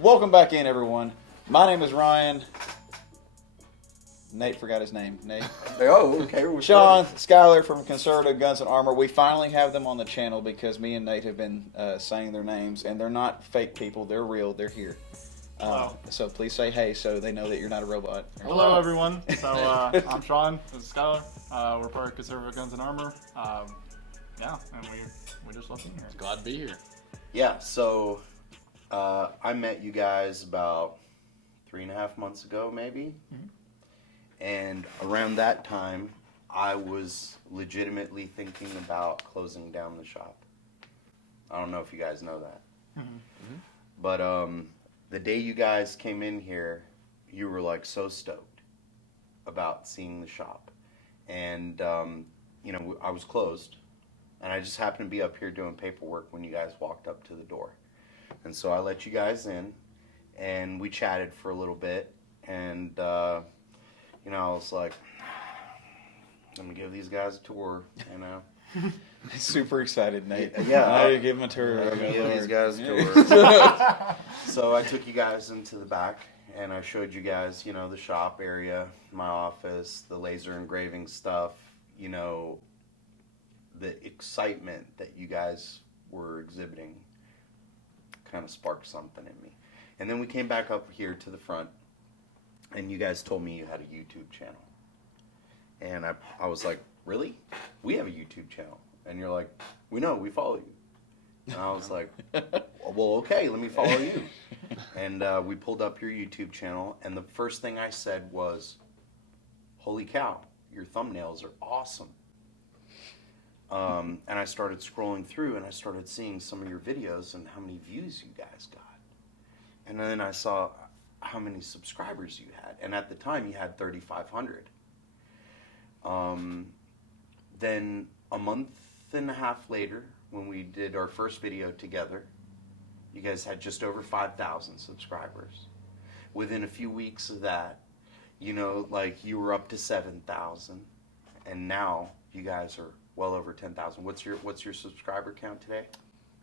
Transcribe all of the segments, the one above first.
Welcome back in, everyone. My name is Ryan. Nate forgot his name. Nate. Oh, okay. Sean, Skylar from Conservative Guns and Armor. We finally have them on the channel because me and Nate have been saying their names, and they're not fake people. They're real. They're here. So please say hey so they know that you're not a robot. Hello, everyone. So I'm Sean. This is Skylar. We're part of Conservative Guns and Armor. And we just love being here. Glad to be here. Yeah, so I met you guys about 3.5 months ago, maybe. Mm-hmm. And around that time, I was legitimately thinking about closing down the shop. I don't know if you guys know that. Mm-hmm. Mm-hmm. But the day you guys came in here, you were like so stoked about seeing the shop. And, I was closed. And I just happened to be up here doing paperwork when you guys walked up to the door. And so I let you guys in, and we chatted for a little bit. And, I was like, let me give these guys a tour, Super excited, Nate. Yeah. I to give them a tour. Let me give these guys a tour. So I took you guys into the back, and I showed you guys, the shop area, my office, the laser engraving stuff, the excitement that you guys were exhibiting kind of sparked something in me. And then we came back up here to the front, and you guys told me you had a YouTube channel. And I was like, really? We have a YouTube channel. And you're like, we know, we follow you. And I was like, well, okay, let me follow you. And we pulled up your YouTube channel, and the first thing I said was, holy cow, your thumbnails are awesome. And I started scrolling through, and I started seeing some of your videos and how many views you guys got. And then I saw how many subscribers you had. And at the time, you had 3,500. Then a month and a half later, when we did our first video together, you guys had just over 5,000 subscribers. Within a few weeks of that, you were up to 7,000. And now you guys are well over 10,000. What's your subscriber count today?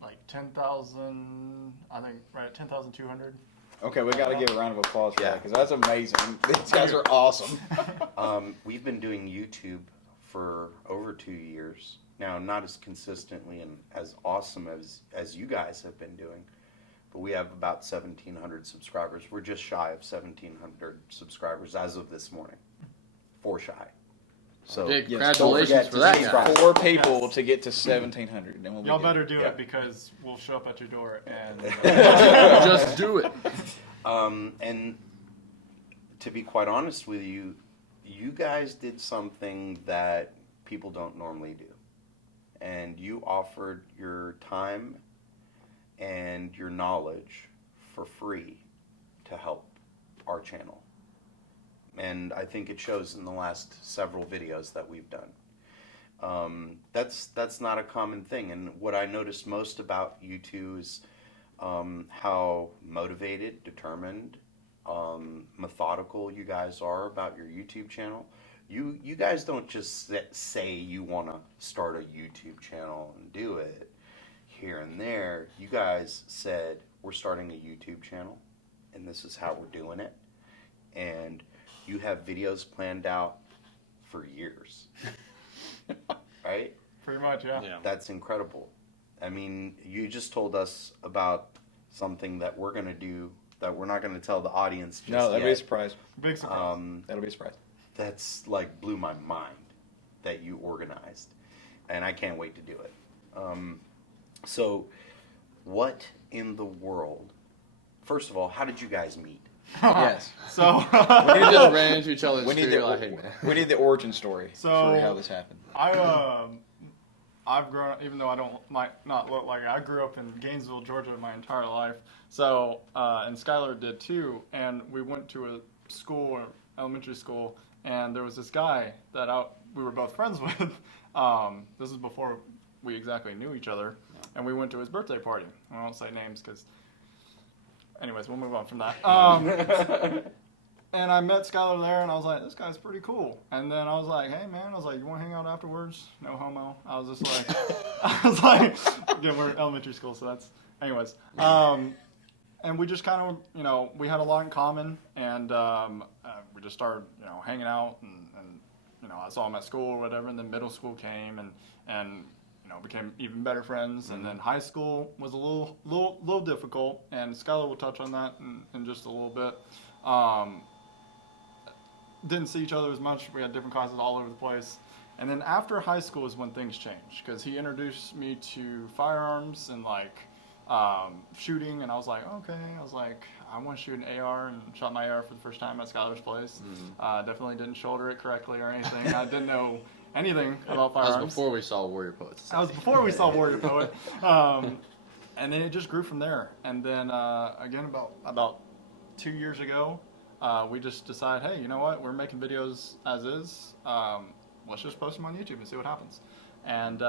Like 10,000, I think, right at 10,200. Okay, we got to give a round of applause for that because that's amazing. These guys are awesome. We've been doing YouTube for over 2 years. Now, not as consistently and as awesome as you guys have been doing, but we have about 1,700 subscribers. We're just shy of 1,700 subscribers as of this morning. 4 shy. So congratulations for that, guys. 4 people to get to 1,700. Then Y'all better do it because we'll show up at your door and just do it. And to be quite honest with you, you guys did something that people don't normally do. And you offered your time and your knowledge for free to help our channel. And I think it shows in the last several videos that we've done. That's not a common thing. And what I noticed most about you two is how motivated, determined, methodical you guys are about your YouTube channel. You guys don't just say you want to start a YouTube channel and do it here and there. You guys said, we're starting a YouTube channel, and this is how we're doing it. And you have videos planned out for years, right? pretty much, yeah. That's incredible. I mean, you just told us about something that we're going to do that we're not going to tell the audience just No, that'll yet. be a surprise. Big surprise. That'll be a surprise. That's blew my mind that you organized, and I can't wait to do it. So what in the world, first of all, how did you guys meet? Yes. So We just ran into each other's street. We need the origin story for how this happened. I've grown up, even though might not look like it, I grew up in Gainesville, Georgia my entire life. So, and Skylar did too. And we went to a school, elementary school, and there was this guy that we were both friends with. This is before we exactly knew each other. And we went to his birthday party. I won't say names because, anyways, we'll move on from that. And I met Skylar there, and I was like, this guy's pretty cool. And then I was like, hey, man, you want to hang out afterwards? No homo. I was just like, again, we're in elementary school, so that's, anyways. and we just kind of, we had a lot in common, and we just started, hanging out, and I saw him at school or whatever, and then middle school came, and became even better friends, and then high school was a little difficult, and Skylar will touch on that in just a little bit. Didn't see each other as much. We had different classes all over the place. And then after high school is when things changed, because he introduced me to firearms and shooting, and I was like, okay. I want to shoot an AR, and shot my AR for the first time at Skylar's place. Definitely didn't shoulder it correctly or anything. I didn't know anything about firearms. That was before we saw Warrior Poets. That was before we saw Warrior Poet. And then it just grew from there. And then again, about 2 years ago, we just decided, hey, you know what? We're making videos as is. Let's just post them on YouTube and see what happens. And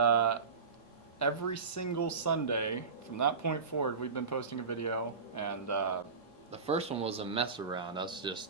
every single Sunday from that point forward, we've been posting a video. And the first one was a mess around. Us just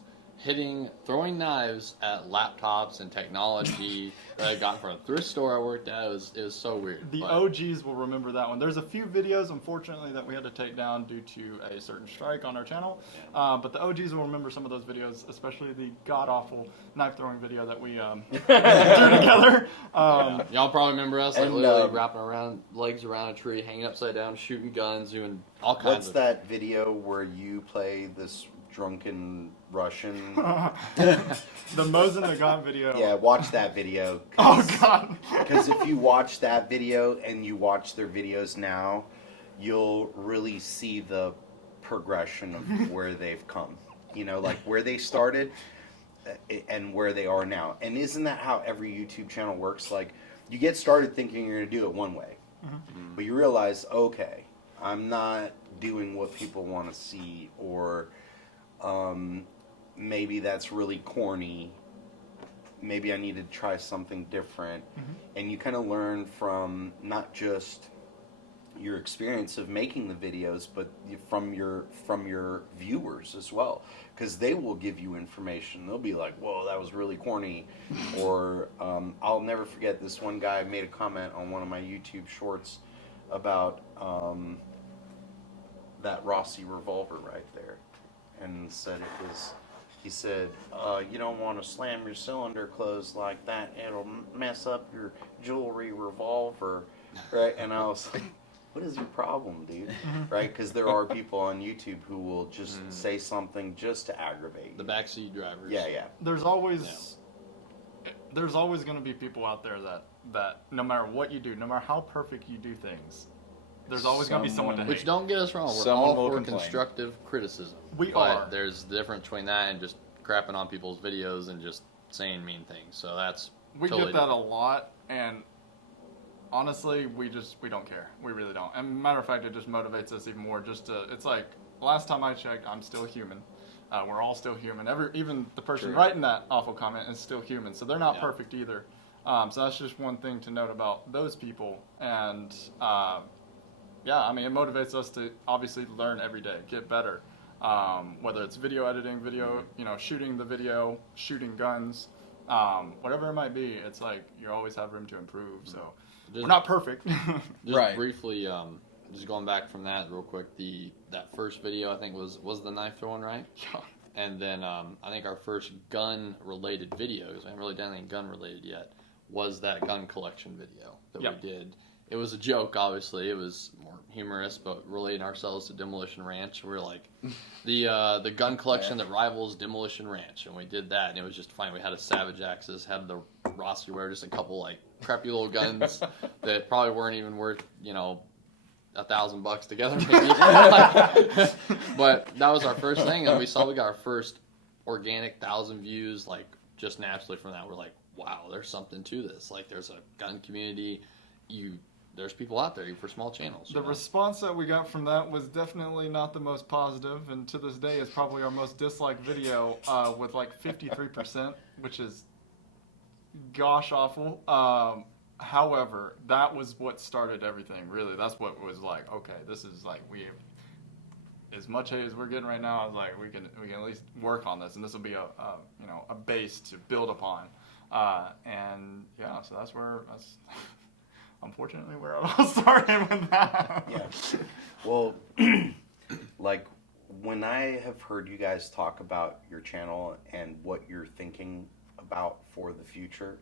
throwing knives at laptops and technology that I got from a thrift store I worked at. It was so weird. The OGs will remember that one. There's a few videos, unfortunately, that we had to take down due to a certain strike on our channel. Yeah. But the OGs will remember some of those videos, especially the god-awful knife-throwing video that we do together. Y'all probably remember us literally wrapping legs around a tree, hanging upside down, shooting guns, doing all kinds of... What's that video where you play this drunken Russian? The Mosin the God video. Yeah, watch that video. Oh, God. Because if you watch that video and you watch their videos now, you'll really see the progression of where they've come. Where they started and where they are now. And isn't that how every YouTube channel works? You get started thinking you're going to do it one way. But you realize, okay, I'm not doing what people want to see, or maybe that's really corny. Maybe I need to try something different. And you kind of learn from not just your experience of making the videos, but from your viewers as well, because they will give you information. They'll be like, whoa, that was really corny. Or I'll never forget, this one guy made a comment on one of my YouTube shorts about that Rossi revolver right there, and said he said, you don't want to slam your cylinder closed like that, it'll mess up your jewelry revolver, right? And I was like, what is your problem, dude? Right? Because there are people on YouTube who will just say something just to aggravate the backseat drivers. Yeah. There's always going to be people out there that no matter what you do, no matter how perfect you do things, there's always going to be someone to hate. Which, don't get us wrong, we're all for constructive criticism. But there's the difference between that and just crapping on people's videos and just saying mean things. So we totally get that a lot, and honestly, we don't care. We really don't. And matter of fact, it just motivates us even more. It's like, last time I checked, I'm still human. We're all still human. Even the person writing that awful comment is still human. So they're not perfect either. So that's just one thing to note about those people. And it motivates us to obviously learn every day, get better. Whether it's video editing, shooting the video, shooting guns, whatever it might be, it's like you always have room to improve. So we're not perfect. Just briefly, just going back from that real quick, that first video I think was the knife throwing, right? Yeah. And then I think our first gun related video, because I haven't really done anything gun related yet, was that gun collection video that we did. It was a joke, obviously. It was more humorous, but relating ourselves to Demolition Ranch. We were like, the gun collection that rivals Demolition Ranch, and we did that, and it was just fine. We had a Savage Axis, had the Rossi ware, just a couple crappy little guns that probably weren't even worth $1,000 together, maybe. But that was our first thing, and we got our first organic 1,000 views, just naturally from that. We're like, wow, there's something to this. There's a gun community. There's people out there for small channels. The response that we got from that was definitely not the most positive, and to this day is probably our most disliked video, with 53%, which is gosh awful. However, that was what started everything, really. That's what was like, okay, this is as much hate as we're getting right now, I was like, we can at least work on this, and this will be a base to build upon. So that's unfortunately where it all started with that. Yeah. Well, when I have heard you guys talk about your channel and what you're thinking about for the future,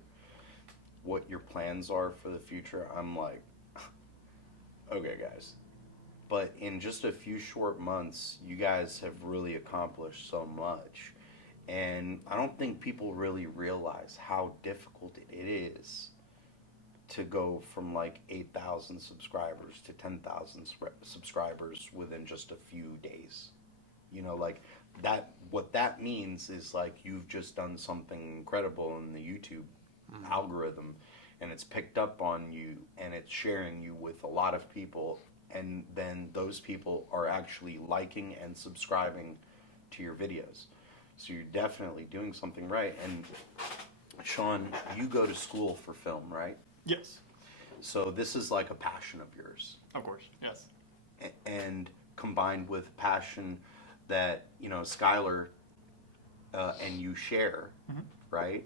what your plans are for the future, I'm like, okay, guys. But in just a few short months, you guys have really accomplished so much. And I don't think people really realize how difficult it is to go from like 8,000 subscribers to 10,000 subscribers within just a few days. You know, like that, what that means is like you've just done something incredible in the YouTube algorithm, and it's picked up on you and it's sharing you with a lot of people, and then those people are actually liking and subscribing to your videos. So you're definitely doing something right. And Sean, you go to school for film, right? Yes. So this is like a passion of yours. Of course. Yes. And combined with passion that, you know, Skylar and you share, right?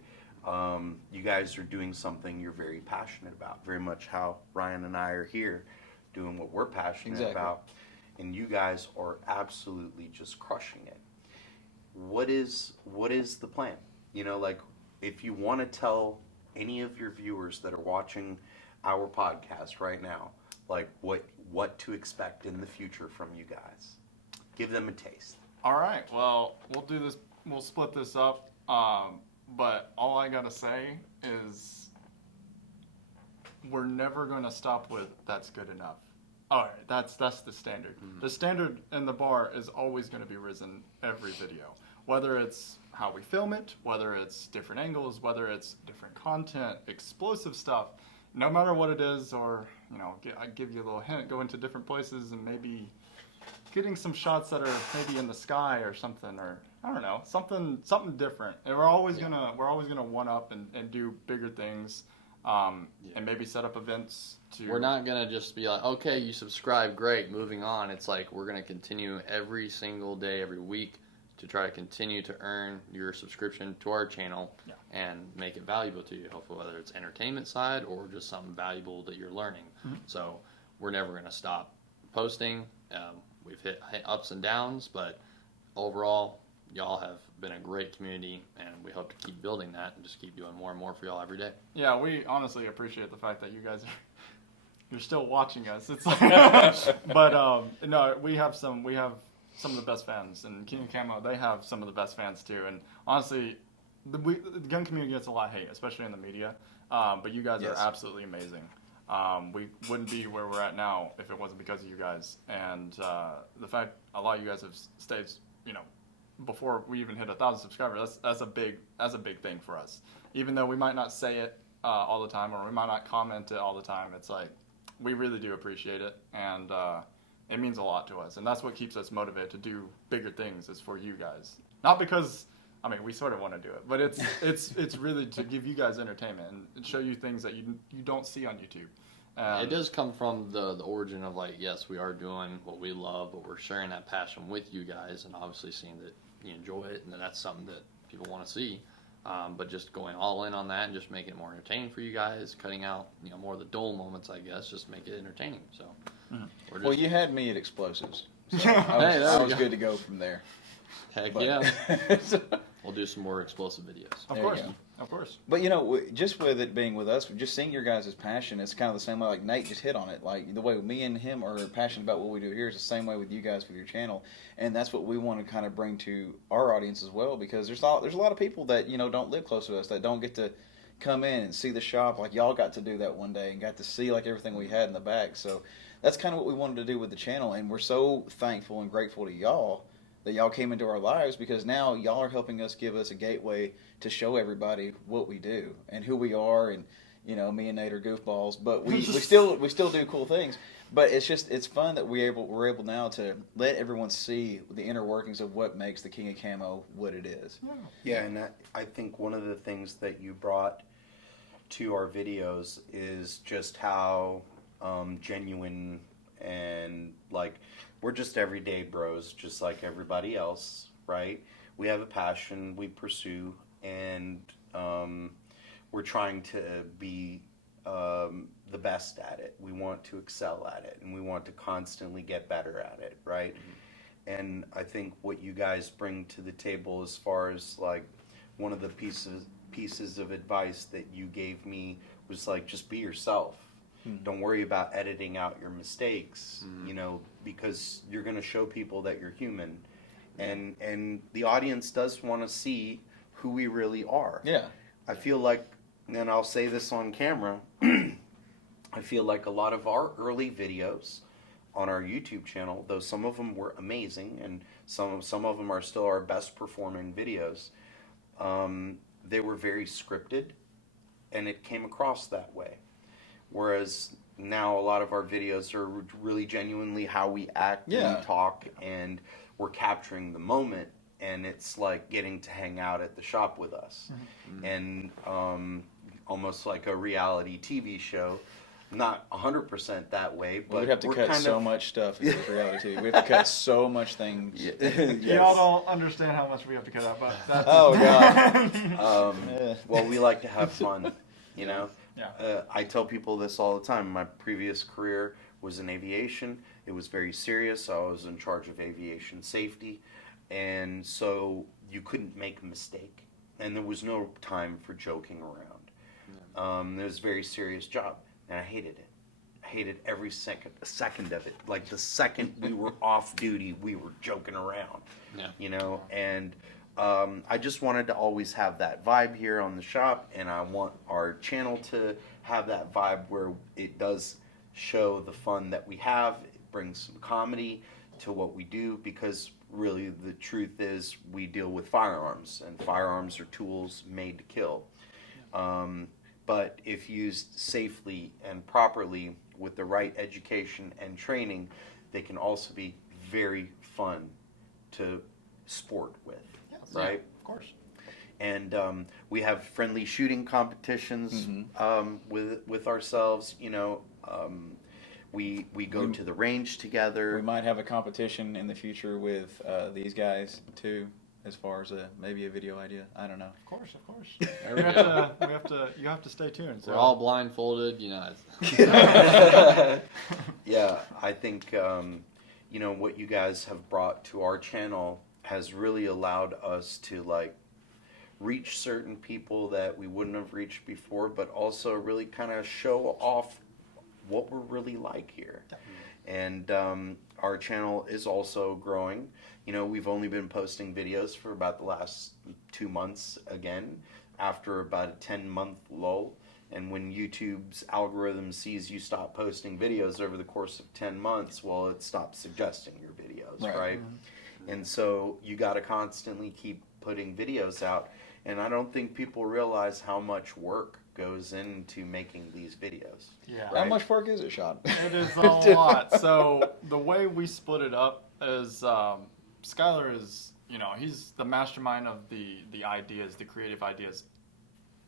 You guys are doing something you're very passionate about, very much how Ryan and I are here doing what we're passionate about. And you guys are absolutely just crushing it. What is the plan? You know, like, if you want to tell any of your viewers that are watching our podcast right now, like what to expect in the future from you guys, give them a taste. All right. Well, we'll do this. We'll split this up. But all I gotta say is, we're never gonna stop with "that's good enough." All right. That's the standard. The standard and the bar is always going to be risen every video. Whether it's how we film it, whether it's different angles, whether it's different content, explosive stuff, no matter what it is, or, you know, I give you a little hint, go into different places and maybe getting some shots that are maybe in the sky or something, or I don't know, something different. And we're always gonna one up and do bigger things, and maybe set up events to. We're not gonna just be like, okay, you subscribe, great, moving on. It's like we're gonna continue every single day, every week, to try to continue to earn your subscription to our channel and make it valuable to you, hopefully, whether it's entertainment side or just something valuable that you're learning. So we're never going to stop posting. We've hit ups and downs, but overall, y'all have been a great community, and we hope to keep building that and just keep doing more and more for y'all every day. Yeah, we honestly appreciate the fact that you guys you're still watching us. It's like, but no, we have some of the best fans, and King of Camo, they have some of the best fans too. And honestly, the gun community gets a lot of hate, especially in the media. But you guys are absolutely amazing. We wouldn't be where we're at now if it wasn't because of you guys. And the fact a lot of you guys have stayed, you know, before we even hit 1,000 subscribers, that's a big thing for us. Even though we might not say it all the time, or we might not comment it all the time, it's like we really do appreciate it, and it means a lot to us. And that's what keeps us motivated to do bigger things, is for you guys. Not because, I mean, we sort of want to do it, but it's really to give you guys entertainment and show you things that you don't see on YouTube. It does come from the origin of, like, yes, we are doing what we love, but we're sharing that passion with you guys, and obviously seeing that you enjoy it, and that's something that people want to see. But just going all in on that and just making it more entertaining for you guys, cutting out, you know, more of the dull moments, I guess, just make it entertaining. So, well, you had me at explosives. So I was good to go from there. Heck But- yeah. We'll do some more explosive videos. Of There course, you go. of course. But, you know, just with it being with us, just seeing your guys' passion, it's kind of the same way, like Nate just hit on it. Like, the way me and him are passionate about what we do here is the same way with you guys with your channel. And that's what we want to kind of bring to our audience as well, because there's a lot of people that, you know, don't live close to us, that don't get to come in and see the shop like y'all got to do that one day and got to see, like, everything we had in the back. So that's kind of what we wanted to do with the channel, and we're so thankful and grateful to y'all that y'all came into our lives, because now y'all are helping us, give us a gateway to show everybody what we do and who we are. And, you know, me and Nate are goofballs, but we still do cool things. But it's fun that we're able now to let everyone see the inner workings of what makes the King of Camo what it is. Yeah, and I think one of the things that you brought to our videos is just how genuine and, like, we're just everyday bros, just like everybody else, right? We have a passion we pursue, and we're trying to be the best at it. We want to excel at it, and we want to constantly get better at it, right? And I think what you guys bring to the table, as far as like one of the pieces of advice that you gave me was like, just be yourself. Don't worry about editing out your mistakes, you know, because you're going to show people that you're human, and the audience does want to see who we really are. Yeah. I feel like, and I'll say this on camera, I feel like a lot of our early videos on our YouTube channel, though some of them were amazing and some of them are still our best performing videos, they were very scripted, and it came across that way. Whereas now a lot of our videos are really genuinely how we act and talk, and we're capturing the moment, and it's like getting to hang out at the shop with us. And almost like a reality TV show. Not 100% that way, but we'd have to cut so much stuff in this reality TV. We have to cut so much things. Y'all don't understand how much we have to cut out, but that's... Oh, God. Well, we like to have fun, you know? Yeah. I tell people this all the time. My previous career was in aviation. It was very serious. I was in charge of aviation safety. And so you couldn't make a mistake. And there was no time for joking around. It was a very serious job. And I hated it. I hated every second of it. Like the second we were off duty, we were joking around. Yeah. You know, and I just wanted to always have that vibe here on the shop, and I want our channel to have that vibe where it does show the fun that we have. It brings some comedy to what we do, because really the truth is we deal with firearms, and firearms are tools made to kill. But if used safely and properly with the right education and training, they can also be very fun to sport with, right? Yeah, of course. And we have friendly shooting competitions with ourselves. You know, we go to the range together. We might have a competition in the future with these guys too, as far as maybe a video idea. I don't know. Of course. There We we go. you have to stay tuned. So. We're all blindfolded, you know. Yeah, I think you know, what you guys have brought to our channel has really allowed us to like reach certain people that we wouldn't have reached before, but also really kind of show off what we're really like here. And our channel is also growing. You know, we've only been posting videos for about the last 2 months again, after about a 10-month lull. And when YouTube's algorithm sees you stop posting videos over the course of 10 months, well, it stops suggesting your videos, right? And so you got to constantly keep putting videos out. And I don't think people realize how much work goes into making these videos. Yeah. How much work is it, Sean? It is a lot. So the way we split it up is Skylar is, you know, he's the mastermind of the ideas, the creative ideas.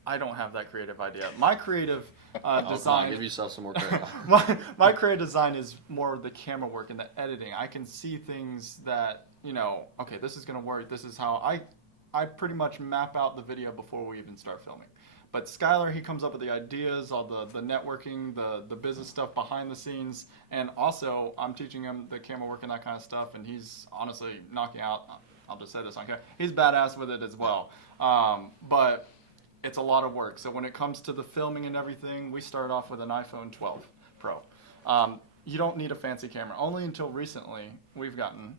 I don't have that creative idea. My creative design. Give yourself some more credit. my creative design is more the camera work and the editing. I can see things that, you know, okay, this is going to work. This is how I pretty much map out the video before we even start filming. But Skylar, he comes up with the ideas, all the networking, the business stuff behind the scenes, and also I'm teaching him the camera work and that kind of stuff, and he's honestly knocking out, I'll just say this on camera, he's badass with it as well. But it's a lot of work. So when it comes to the filming and everything, we started off with an iPhone 12 Pro. You don't need a fancy camera. Only until recently we've gotten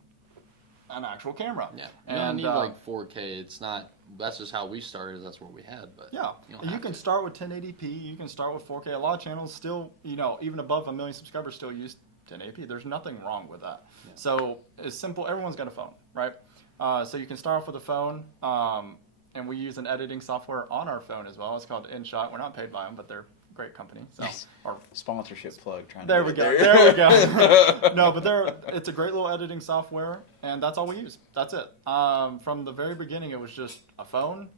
an actual camera. Yeah, you don't need like 4K. It's not. That's just how we started. That's what we had. But yeah, you can start with 1080p. You can start with 4K. A lot of channels still, you know, even above 1 million subscribers, still use 1080p. There's nothing wrong with that. Yeah. So it's simple. Everyone's got a phone, right? So you can start off with a phone, and we use an editing software on our phone as well. It's called InShot. We're not paid by them, but they're a great company. So or sponsorship plug. There we go. There we go. No, but it's a great little editing software, and that's all we use. That's it. From the very beginning, it was just a phone.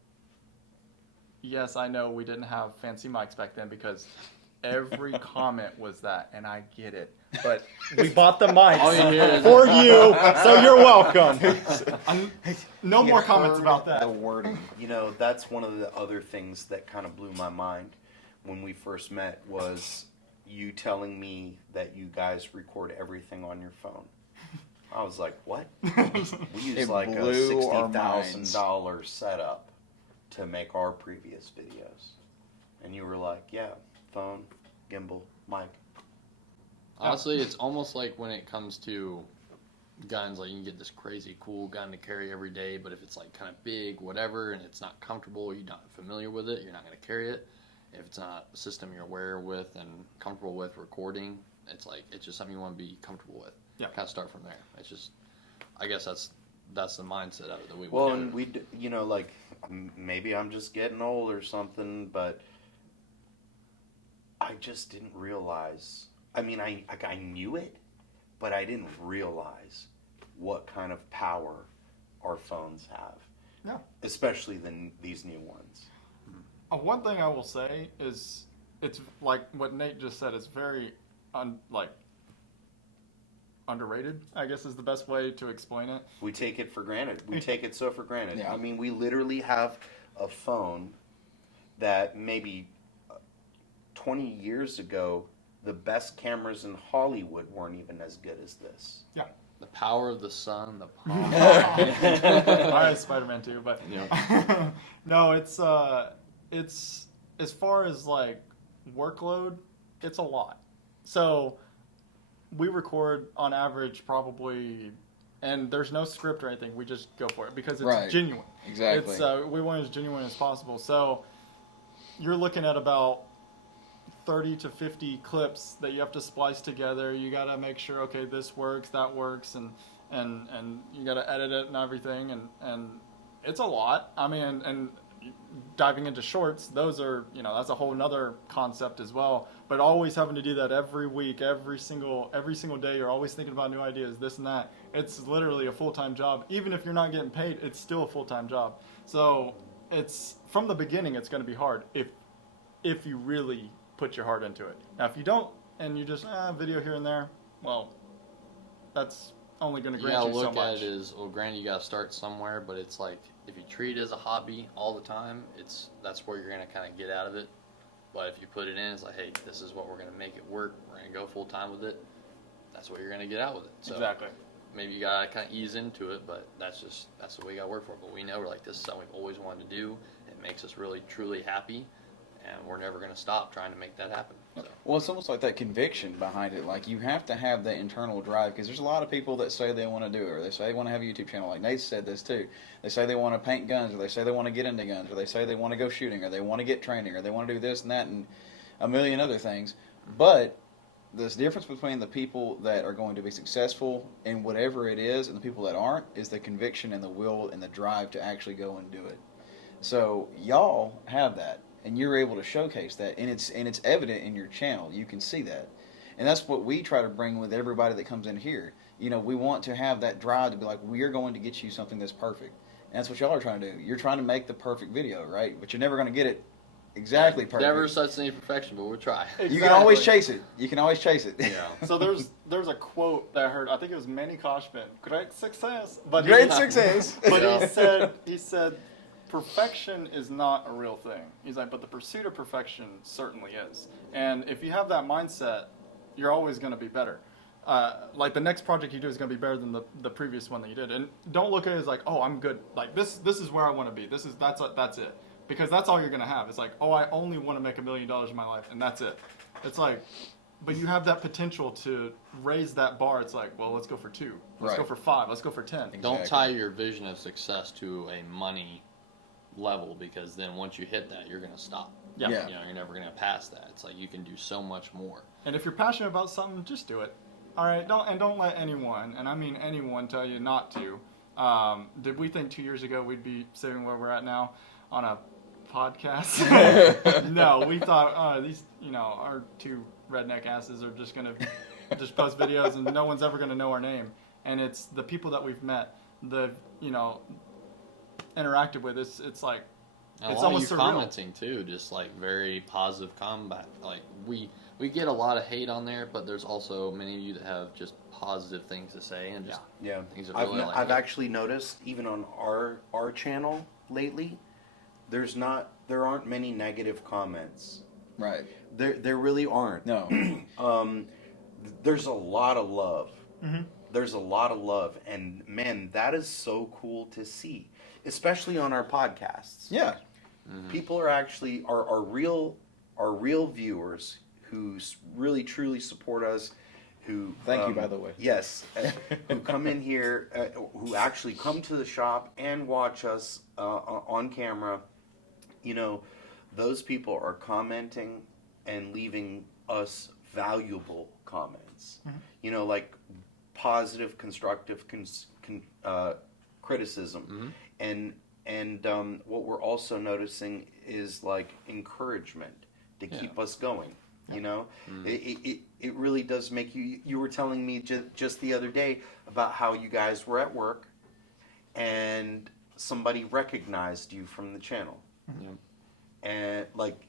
Yes, I know we didn't have fancy mics back then because every comment was that, and I get it. But we bought the mics for you, so you're welcome. No more comments about that. The wording. You know, that's one of the other things that kind of blew my mind when we first met, was you telling me that you guys record everything on your phone. I was like, what? We used It like a blew our $60,000 setup to make our previous videos. And you were like, yeah, phone, gimbal, mic. Honestly, it's almost like when it comes to guns, like you can get this crazy cool gun to carry every day, but if it's like kind of big, whatever, and it's not comfortable, you're not familiar with it, you're not going to carry it. If it's not a system you're aware with and comfortable with recording, it's just something you want to be comfortable with. Yeah. Kind of start from there. It's just, I guess that's the mindset of it that we Well, would do. and we, you know, like maybe I'm just getting old or something, but I just didn't realize. I mean, I knew it, but I didn't realize what kind of power our phones have. Yeah. Especially these new ones. One thing I will say is, it's like what Nate just said. It's very, underrated, I guess is the best way to explain it. We take it for granted. We take it so for granted. Yeah. I mean, we literally have a phone that maybe 20 years ago, the best cameras in Hollywood weren't even as good as this. Yeah. The power of the sun, the palm. I had Spider-Man too, but Yeah. no, it's as far as like workload, it's a lot. So we record on average probably, and there's no script or anything. We just go for it because it's Right. genuine. Exactly. It's we want it as genuine as possible. So you're looking at about 30 to 50 clips that you have to splice together. You got to make sure, okay, this works, that works, and you got to edit it and everything, and it's a lot. I mean, and diving into shorts, those are, that's a whole nother concept as well. But always having to do that every week, every single day, you're always thinking about new ideas, this and that. It's literally a full-time job. Even if you're not getting paid, it's still a full-time job. So it's, from the beginning, it's going to be hard if you really put your heart into it. Now, if you don't, and you just video here and there, well, that's only going to grant you so look much. at it as, well, granted, you got to start somewhere, but it's like, if you treat it as a hobby all the time, that's where you're going to kind of get out of it. But if you put it in, it's like, hey, this is what we're going to make it work. We're going to go full time with it. That's what you're going to get out with it. So Exactly. maybe you got to kind of ease into it, but that's the way you got to work for it. But we know this is something we've always wanted to do. It makes us really, truly happy, and we're never going to stop trying to make that happen. So. Well, it's almost like that conviction behind it. Like, you have to have that internal drive, because there's a lot of people that say they want to do it, or they say they want to have a YouTube channel. Like Nate said this too. They say they want to paint guns, or they say they want to get into guns, or they say they want to go shooting, or they want to get training, or they want to do this and that and a million other things. But the difference between the people that are going to be successful in whatever it is and the people that aren't is the conviction and the will and the drive to actually go and do it. So y'all have that, and you're able to showcase that, and it's evident in your channel. You can see that, and that's what we try to bring with everybody that comes in here. We want to have that drive to be like, we are going to get you something that's perfect, and that's what y'all are trying to do. You're trying to make the perfect video, right? But you're never going to get it exactly perfect. Never such any perfection, but we'll try. You can always chase it. You can always chase it. Yeah. So there's a quote that I heard. I think it was Manny Koshman. Great success. But Great success. But Yeah. he said, perfection is not a real thing. He's like, but the pursuit of perfection certainly is. And if you have that mindset, you're always going to be better. Like the next project you do is going to be better than the previous one that you did. And don't look at it as like, oh, I'm good. Like this is where I want to be. That's it. Because that's all you're going to have. It's like, oh, I only want to make $1 million in my life, and that's it. It's like, but you have that potential to raise that bar. It's like, well, let's go for 2. Let's go Right. for 5. Let's go for 10. Don't Exactly. tie your vision of success to a money level, because then once you hit that, you're going to stop. Yeah. Yeah. You're never going to pass that. It's like you can do so much more. And if you're passionate about something, just do it. All right, don't let anyone, and I mean anyone, tell you not to. Did we think 2 years ago we'd be sitting where we're at now on a podcast? No, we thought these, our 2 redneck asses are just gonna just post videos and no one's ever gonna know our name. And it's the people that we've met, interacted with. It's like And it's a lot of almost you surreal. commenting too, just like very positive combat. Like we get a lot of hate on there, but there's also many of you that have just positive things to say and just Yeah. things that really I've actually noticed, even on our channel lately, there aren't many negative comments. Right. There really aren't. No. There's a lot of love. Mm-hmm. there's a lot of love, and man, that is so cool to see, especially on our podcasts. Yeah. People are actually are real viewers who really truly support us. Who Thank you, by the way. Yes, who come in here, who actually come to the shop and watch us on camera. You know, those people are commenting and leaving us valuable comments. You know, like positive, constructive criticism, and what we're also noticing is like encouragement to keep us going. You know, it really does make you. You were telling me just the other day about how you guys were at work, and somebody recognized you from the channel, and like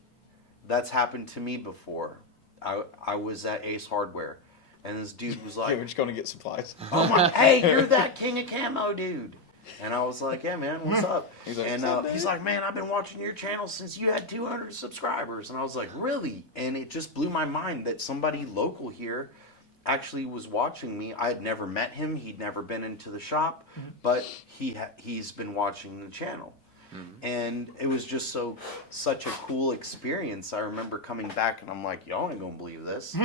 that's happened to me before. I was at Ace Hardware, and this dude was like, "Hey, we're just going to get supplies." "Oh my, hey, you're that King of Camo dude." And I was like, "Yeah, man, what's up?" He's like, and "What's up, he's dude?" like, "Man, I've been watching your channel since you had 200 subscribers." And I was like, "Really?" And it just blew my mind that somebody local here actually was watching me. I had never met him. He'd never been into the shop, but he's been watching the channel. And it was just such a cool experience. I remember coming back and I'm like, y'all ain't gonna believe this. You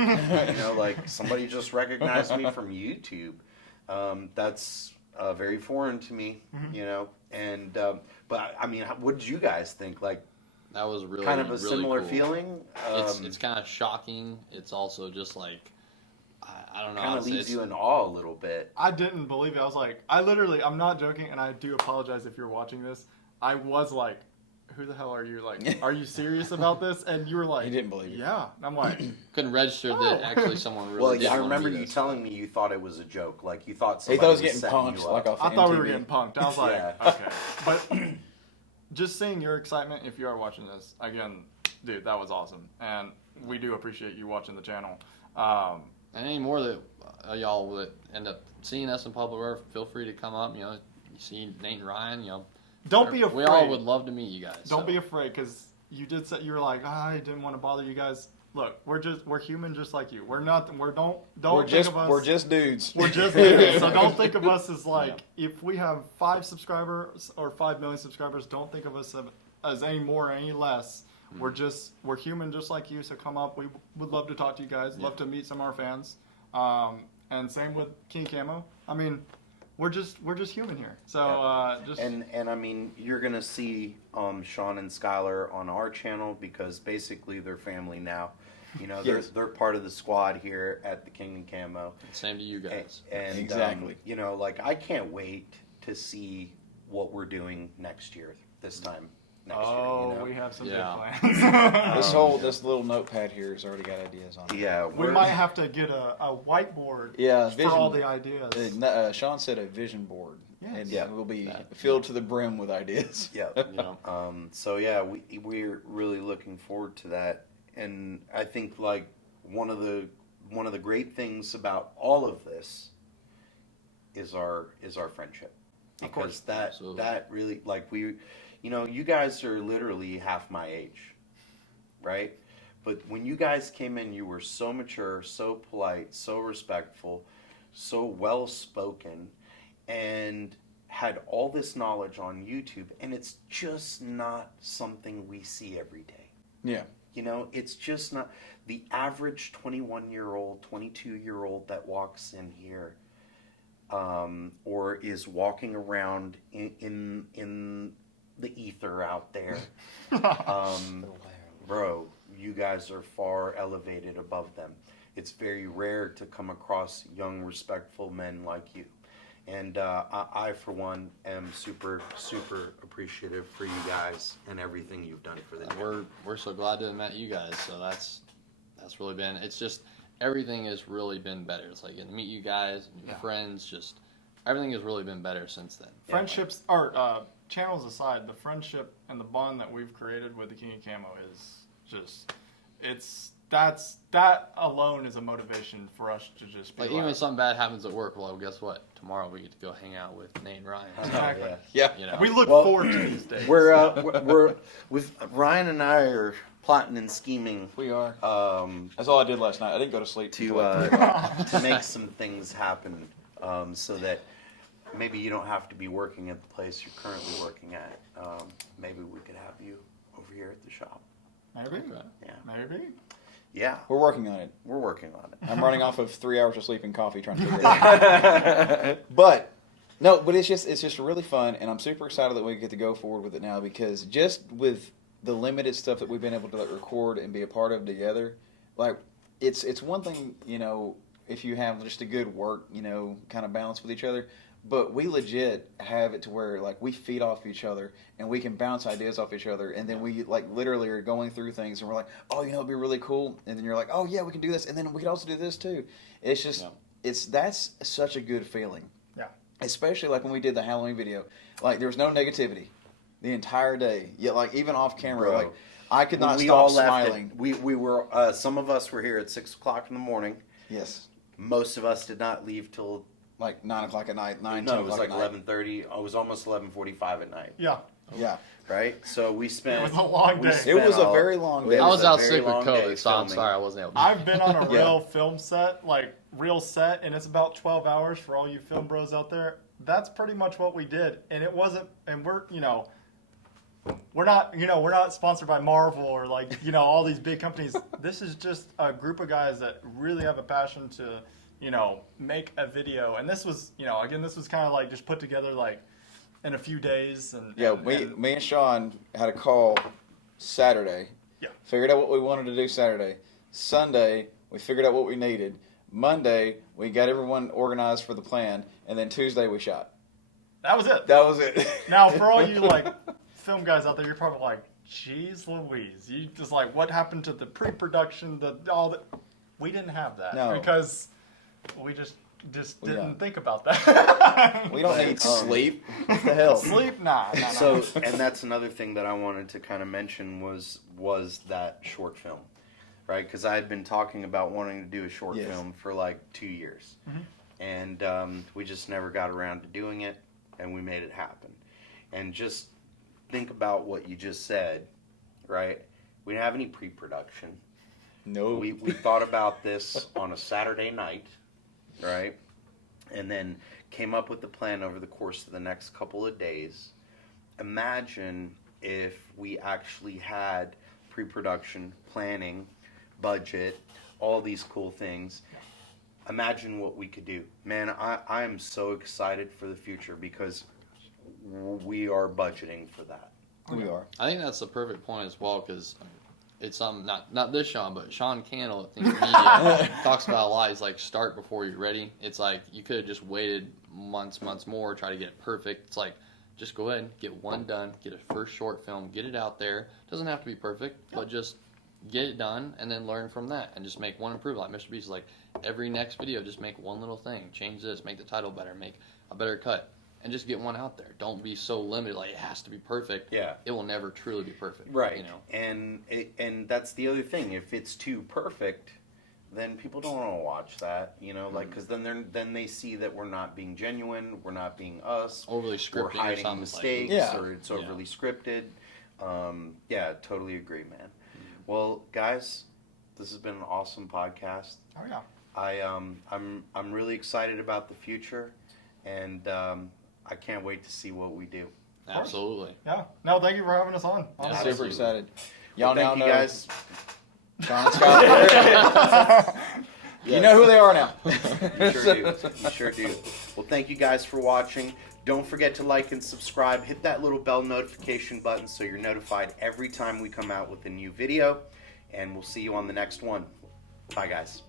know, like somebody just recognized me from YouTube. That's very foreign to me, you know. And but I mean, what did you guys think? Like, that was really kind of a really similar cool. feeling. It's kind of shocking. It's also just like I don't know. Kind of leaves you in awe a little bit. I didn't believe it. I was like, I'm not joking, and I do apologize if you're watching this. I was like, who the hell are you? Like, are you serious about this? And you were like, He didn't believe it. Yeah. And I'm like, couldn't register that actually someone really. Well, did yeah, I want to remember do you this. telling me you thought it was a joke. Like you thought He somebody thought he was was getting setting punked, you up. like off. I thought we were MTV. getting punked. I was like, Yeah. okay. But just seeing your excitement, if you are watching this, again, dude, that was awesome. And we do appreciate you watching the channel. And any more that y'all that end up seeing us in public, feel free to come up. You know, you see Nate and Ryan. You know, Don't be afraid. We all would love to meet you guys. Don't be afraid, because you did say you were like, I didn't want to bother you guys. Look, we're human just like you. We're not. Don't think of us. We're just dudes. We're just dudes. So don't think of us as like, if we have 5 subscribers or 5 million subscribers, don't think of us as any more or any less. We're human just like you. So come up. We would love to talk to you guys. Love to meet some of our fans. And same with King Camo. I mean, we're just human here. So just and I mean, you're gonna see Sean and Skylar on our channel because basically they're family now. You know, they're part of the squad here at the King and Camo. Same to you guys. And Exactly. you know, like I can't wait to see what we're doing next year. This time next year. You know? We have some Yeah. big plans. This little notepad here has already got ideas on it. Yeah, We might have to get a whiteboard Yeah, for all the ideas. Sean said a vision board, Yes. and we'll be filled to the brim with ideas. Yeah. Yeah. So yeah, we're really looking forward to that, and I think like one of the great things about all of this is our friendship, because that really, like, we, you know, you guys are literally half my age, right? But when you guys came in, you were so mature, so polite, so respectful, so well spoken, and had all this knowledge on YouTube, and it's just not something we see every day. Yeah. You know, it's just not the average 21-year-old, 22-year-old that walks in here, or is walking around in the ether out there. Bro, you guys are far elevated above them. It's very rare to come across young, respectful men like you. And I, for one, am super, super appreciative for you guys and everything you've done for the channel. We're so glad to have met you guys. So that's really been. It's just everything has really been better. It's like getting to meet you guys, and your friends. Just everything has really been better since then. Friendships, or channels aside, the friendship and the bond that we've created with the King of Camo is just, that alone is a motivation for us to just be Like even if something bad happens at work, well, guess what? Tomorrow we get to go hang out with Nate and Ryan. So, Exactly. Yeah. you know, We look forward to these days. We're with Ryan and I are plotting and scheming We are. to That's all I did last night. I didn't go to sleep. until like 3 o'clock. make some things happen so that maybe you don't have to be working at the place you're currently working at. Maybe we could have you over here at the shop. Maybe. Okay. Yeah. Maybe. Yeah, We're working on it. we're working on it. I'm running off of 3 hours of sleep and coffee trying to figure it out. But it's just really fun, and I'm super excited that we get to go forward with it now, because just with the limited stuff that we've been able to record and be a part of together, like it's one thing, if you have just a good work, kind of balance with each other. But we legit have it to where, like, we feed off each other and we can bounce ideas off each other, and then we, like, literally are going through things and we're like, oh, it'd be really cool, and then you're like, oh yeah, we can do this, and then we could also do this too. It's just that's such a good feeling. Yeah. Especially like when we did the Halloween video, like there was no negativity the entire day. Yet, like, even off camera, Bro. like I could not We stop all left smiling. we were some of us were here at 6 o'clock in the morning. Yes. Most of us did not leave till Like 9 o'clock at night, 10 it was o'clock like at night. 11:30. It was almost 11:45 at night. Yeah. Yeah. Right. So we spent. It was a long day. It was a very long day. It I was a out very sick with long day COVID, so I'm filming. sorry I wasn't able to. I've been on a Yeah. real film set, like real set, and it's about 12 hours for all you film bros out there. That's pretty much what we did, and it wasn't. And we're not sponsored by Marvel or all these big companies. This is just a group of guys that really have a passion to, make a video. And this was, again, this was kind of like just put together like in a few days. And Yeah, and me and Sean had a call Saturday. Yeah. Figured out what we wanted to do Saturday. Sunday, we figured out what we needed. Monday, we got everyone organized for the plan, and then Tuesday we shot. that was it. That was it. Now, for all you film guys out there, you're probably like, "Jeez, Louise!" You just like, what happened to the pre-production, We didn't have that because we just didn't don't. think about that. We don't need sleep. What the hell? Sleep, nah. So, and that's another thing that I wanted to kind of mention was that short film, right? Because I had been talking about wanting to do a short film for like 2 years, and we just never got around to doing it, and we made it happen. And just think about what you just said, right? We didn't have any pre-production. No. We thought about this on a Saturday night, right? And then came up with the plan over the course of the next couple of days. Imagine if we actually had pre-production, planning, budget, all these cool things. Imagine what we could do. Man, I am so excited for the future because we are budgeting for that. We are. I think that's the perfect point as well, because it's not this Sean, but Sean Cannell at Think Media talks about a lot. He's like, start before you're ready. It's like you could have just waited months more, try to get it perfect. It's like, just go ahead, get one done, get a first short film, get it out there. Doesn't have to be perfect, but just get it done and then learn from that and just make one improvement. Like Mr. Beast is like, every next video, just make one little thing, change this, make the title better, make a better cut. And just get one out there. Don't be so limited, like it has to be perfect. Yeah. It will never truly be perfect. Right. And that's the other thing. If it's too perfect, then people don't want to watch that, because then they see that we're not being genuine, we're not being us. Overly scripted we're hiding or something. mistakes, or it's overly scripted. Totally agree, man. Well, guys, this has been an awesome podcast. Oh yeah. I'm really excited about the future, and I can't wait to see what we do. Absolutely. Yeah. No, thank you for having us on. Yeah. I'm Honestly. super excited. Well, Y'all now thank you know guys. Sean and Skylar. You know who they are now. You sure do. You sure do. Well, thank you guys for watching. Don't forget to like and subscribe. Hit that little bell notification button so you're notified every time we come out with a new video. And we'll see you on the next one. Bye, guys.